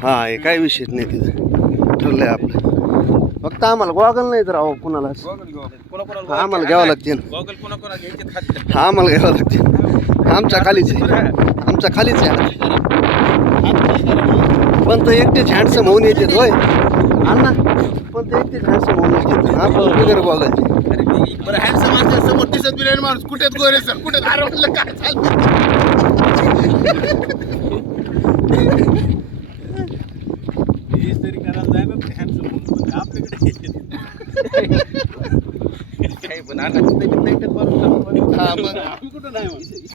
हा हे काही विषय नाही तिथं ठरलंय आपलं फक्त आम्हाला गॉगल नाही तर अहो कुणाला आम्हाला घ्यावं लागतील हा आम्हाला घ्यावं लागतील आमच्या खालीच आहे आमच्या खालीच आहे पण तो एकटेच हँडसम होऊन येते होय अण्णा पण ते एकटेच हँडसम होऊनच घेतो आपण वगैरे गॉगलचे बरं हँडसम असल्या समोर दिसत बी नाही माणूस कुठेच गोरे सर कुठे आरोपलं काय तरी करायला जाय ना हँडसम आपल्याकडे पण आता कुठे कुठं नाही